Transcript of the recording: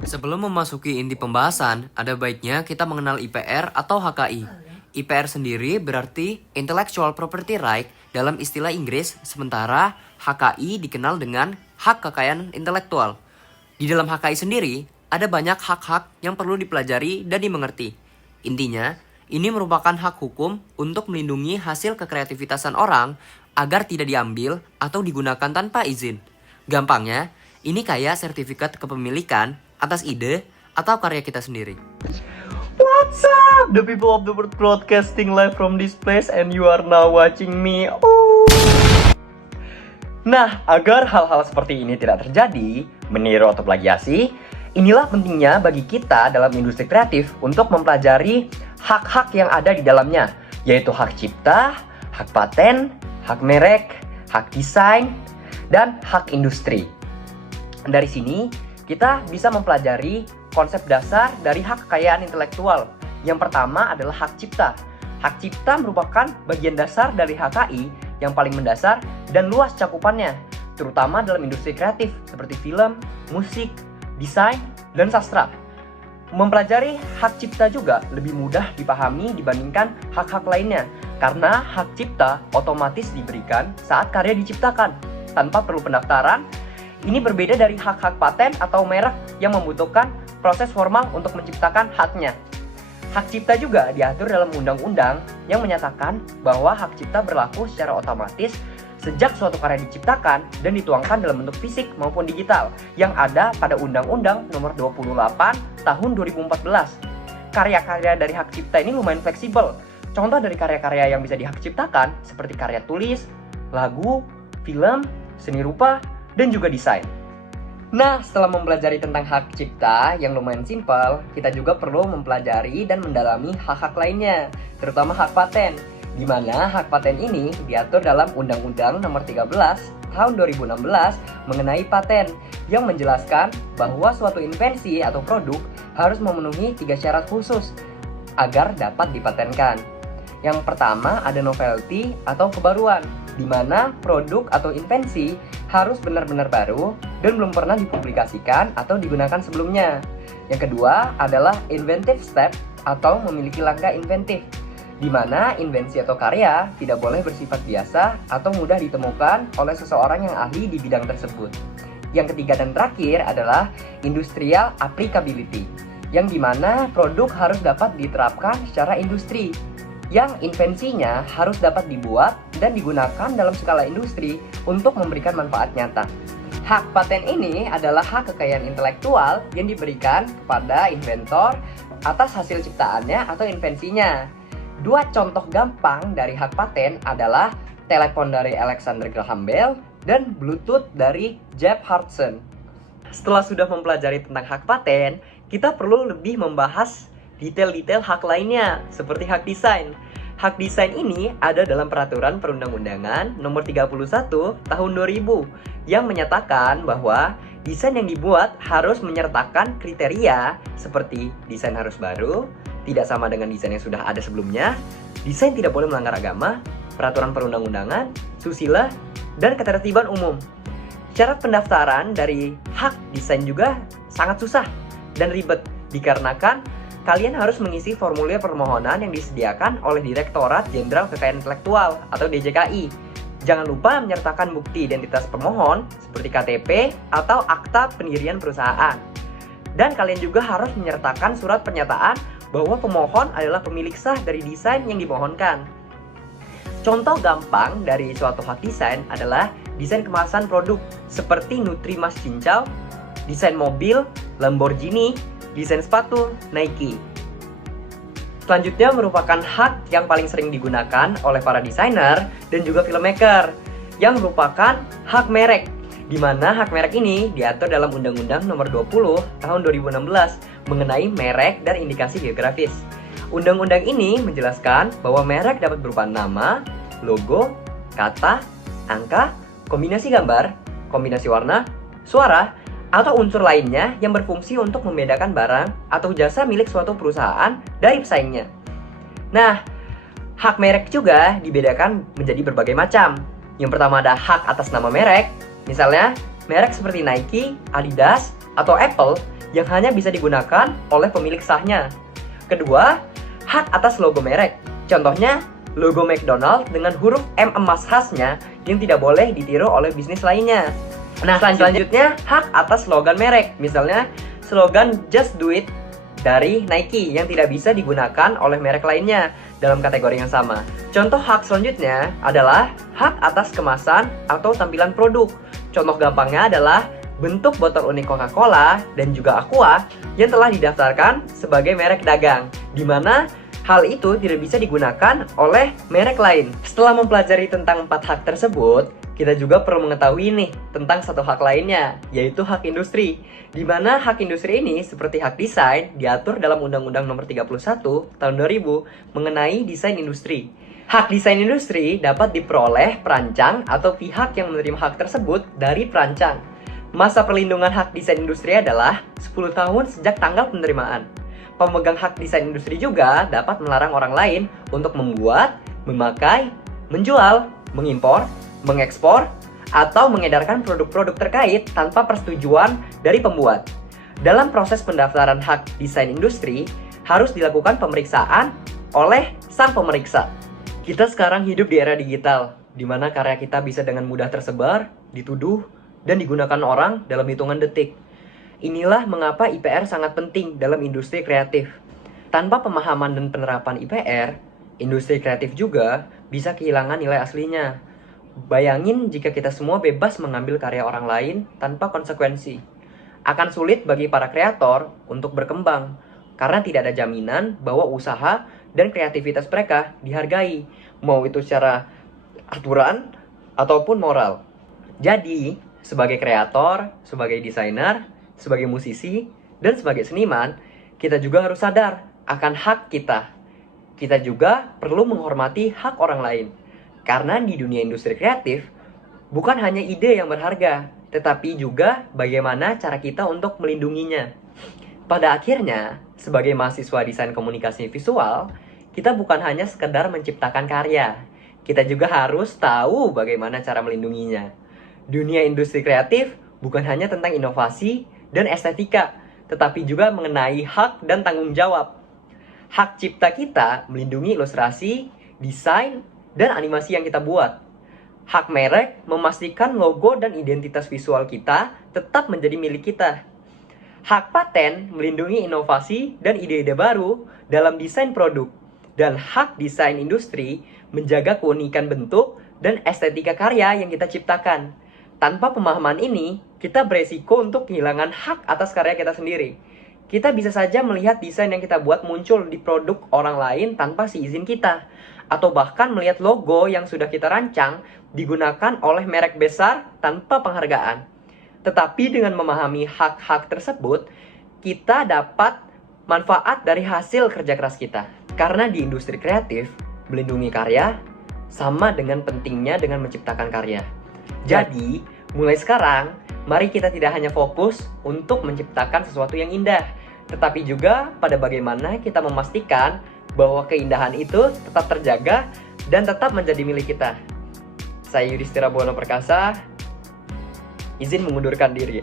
Sebelum memasuki inti pembahasan, ada baiknya kita mengenal IPR atau HKI. IPR sendiri berarti Intellectual Property Right dalam istilah Inggris, sementara HKI dikenal dengan hak kekayaan intelektual. Di dalam HKI sendiri, ada banyak hak-hak yang perlu dipelajari dan dimengerti. Intinya, ini merupakan hak hukum untuk melindungi hasil kekreativitasan orang agar tidak diambil atau digunakan tanpa izin. Gampangnya, ini kayak sertifikat kepemilikan atas ide atau karya kita sendiri. What's up, the people of the world broadcasting live from this place and you are now watching me. Oh. Nah, agar hal-hal seperti ini tidak terjadi, meniru atau plagiasi, inilah pentingnya bagi kita dalam industri kreatif untuk mempelajari hak-hak yang ada di dalamnya, yaitu hak cipta, hak paten, hak merek, hak desain, dan hak industri. Dari sini, kita bisa mempelajari konsep dasar dari hak kekayaan intelektual. Yang pertama adalah hak cipta. Hak cipta merupakan bagian dasar dari HKI yang paling mendasar dan luas cakupannya, terutama dalam industri kreatif seperti film, musik, desain, dan sastra. Mempelajari hak cipta juga lebih mudah dipahami dibandingkan hak-hak lainnya, karena hak cipta otomatis diberikan saat karya diciptakan, tanpa perlu pendaftaran. Ini berbeda dari hak-hak paten atau merek yang membutuhkan proses formal untuk menciptakan haknya. Hak cipta juga diatur dalam undang-undang yang menyatakan bahwa hak cipta berlaku secara otomatis sejak suatu karya diciptakan dan dituangkan dalam bentuk fisik maupun digital yang ada pada Undang-Undang Nomor 28 Tahun 2014. Karya-karya dari hak cipta ini lumayan fleksibel. Contoh dari karya-karya yang bisa dihak ciptakan seperti karya tulis, lagu, film, seni rupa, dan juga desain. Nah, setelah mempelajari tentang hak cipta yang lumayan simpel, kita juga perlu mempelajari dan mendalami hak-hak lainnya, terutama hak paten, di mana hak paten ini diatur dalam Undang-Undang Nomor 13 Tahun 2016 mengenai paten, yang menjelaskan bahwa suatu invensi atau produk harus memenuhi 3 syarat khusus agar dapat dipatenkan. Yang pertama ada novelty atau kebaruan, di mana produk atau invensi harus benar-benar baru dan belum pernah dipublikasikan atau digunakan sebelumnya. Yang kedua adalah inventive step atau memiliki langkah inventif, di mana invensi atau karya tidak boleh bersifat biasa atau mudah ditemukan oleh seseorang yang ahli di bidang tersebut. Yang ketiga dan terakhir adalah industrial applicability, yang dimana produk harus dapat diterapkan secara industri, yang invensinya harus dapat dibuat dan digunakan dalam skala industri untuk memberikan manfaat nyata. Hak paten ini adalah hak kekayaan intelektual yang diberikan kepada inventor atas hasil ciptaannya atau invensinya. 2 contoh gampang dari hak paten adalah telepon dari Alexander Graham Bell dan Bluetooth dari Jeff Hudson. Setelah sudah mempelajari tentang hak paten, kita perlu lebih membahas detail-detail hak lainnya, seperti hak desain. Hak desain ini ada dalam Peraturan Perundang-undangan Nomor 31 Tahun 2000 yang menyatakan bahwa desain yang dibuat harus menyertakan kriteria seperti desain harus baru, tidak sama dengan desain yang sudah ada sebelumnya, desain tidak boleh melanggar agama, peraturan perundang-undangan, susila, dan ketertiban umum. Syarat pendaftaran dari hak desain juga sangat susah dan ribet dikarenakan kalian harus mengisi formulir permohonan yang disediakan oleh Direktorat Jenderal Kekayaan Intelektual atau DJKI. Jangan lupa menyertakan bukti identitas pemohon seperti KTP atau akta pendirian perusahaan. Dan kalian juga harus menyertakan surat pernyataan bahwa pemohon adalah pemilik sah dari desain yang dimohonkan. Contoh gampang dari suatu hak desain adalah desain kemasan produk seperti Nutrimas Cincau, desain mobil Lamborghini, desain sepatu Nike. Selanjutnya merupakan hak yang paling sering digunakan oleh para desainer dan juga filmmaker, yang merupakan hak merek, di mana hak merek ini diatur dalam Undang-Undang Nomor 20 Tahun 2016 mengenai merek dan indikasi geografis. Undang-undang ini menjelaskan bahwa merek dapat berupa nama, logo, kata, angka, kombinasi gambar, kombinasi warna, suara, atau unsur lainnya yang berfungsi untuk membedakan barang atau jasa milik suatu perusahaan dari pesaingnya. Nah, hak merek juga dibedakan menjadi berbagai macam. Yang pertama ada hak atas nama merek, misalnya merek seperti Nike, Adidas, atau Apple yang hanya bisa digunakan oleh pemilik sahnya. Kedua, hak atas logo merek. Contohnya, logo McDonald dengan huruf M emas khasnya yang tidak boleh ditiru oleh bisnis lainnya. Nah, selanjutnya hak atas slogan merek. Misalnya, slogan Just Do It dari Nike yang tidak bisa digunakan oleh merek lainnya dalam kategori yang sama. Contoh hak selanjutnya adalah hak atas kemasan atau tampilan produk. Contoh gampangnya adalah bentuk botol unik Coca-Cola dan juga Aqua yang telah didaftarkan sebagai merek dagang, di mana hal itu tidak bisa digunakan oleh merek lain. Setelah mempelajari tentang 4 hak tersebut, kita juga perlu mengetahui nih tentang satu hak lainnya, yaitu hak industri. Di mana hak industri ini seperti hak desain diatur dalam Undang-Undang Nomor 31 Tahun 2000 mengenai desain industri. Hak desain industri dapat diperoleh perancang atau pihak yang menerima hak tersebut dari perancang. Masa perlindungan hak desain industri adalah 10 tahun sejak tanggal penerimaan. Pemegang hak desain industri juga dapat melarang orang lain untuk membuat, memakai, menjual, mengimpor, mengekspor, atau mengedarkan produk-produk terkait tanpa persetujuan dari pembuat. Dalam proses pendaftaran hak desain industri, harus dilakukan pemeriksaan oleh sang pemeriksa. Kita sekarang hidup di era digital, di mana karya kita bisa dengan mudah tersebar, dituduh, dan digunakan orang dalam hitungan detik. Inilah mengapa IPR sangat penting dalam industri kreatif. Tanpa pemahaman dan penerapan IPR, industri kreatif juga bisa kehilangan nilai aslinya. Bayangin jika kita semua bebas mengambil karya orang lain tanpa konsekuensi. Akan sulit bagi para kreator untuk berkembang, karena tidak ada jaminan bahwa usaha dan kreativitas mereka dihargai, mau itu secara aturan ataupun moral. Jadi, sebagai kreator, sebagai desainer, sebagai musisi, dan sebagai seniman, kita juga harus sadar akan hak kita. Kita juga perlu menghormati hak orang lain. Karena di dunia industri kreatif, bukan hanya ide yang berharga, tetapi juga bagaimana cara kita untuk melindunginya. Pada akhirnya, sebagai mahasiswa desain komunikasi visual, kita bukan hanya sekedar menciptakan karya. Kita juga harus tahu bagaimana cara melindunginya. Dunia industri kreatif bukan hanya tentang inovasi dan estetika, tetapi juga mengenai hak dan tanggung jawab. Hak cipta kita melindungi ilustrasi, desain, dan animasi yang kita buat. Hak merek memastikan logo dan identitas visual kita tetap menjadi milik kita. Hak paten melindungi inovasi dan ide-ide baru dalam desain produk. Dan hak desain industri menjaga keunikan bentuk dan estetika karya yang kita ciptakan. Tanpa pemahaman ini, kita beresiko untuk kehilangan hak atas karya kita sendiri. Kita bisa saja melihat desain yang kita buat muncul di produk orang lain tanpa seizin kita. Atau bahkan melihat logo yang sudah kita rancang digunakan oleh merek besar tanpa penghargaan. Tetapi dengan memahami hak-hak tersebut, kita dapat manfaat dari hasil kerja keras kita. Karena di industri kreatif, melindungi karya sama dengan pentingnya dengan menciptakan karya. Jadi, mulai sekarang, mari kita tidak hanya fokus untuk menciptakan sesuatu yang indah, tetapi juga pada bagaimana kita memastikan bahwa keindahan itu tetap terjaga dan tetap menjadi milik kita. Saya Yudhistira Buwono Perkasa, izin mengundurkan diri.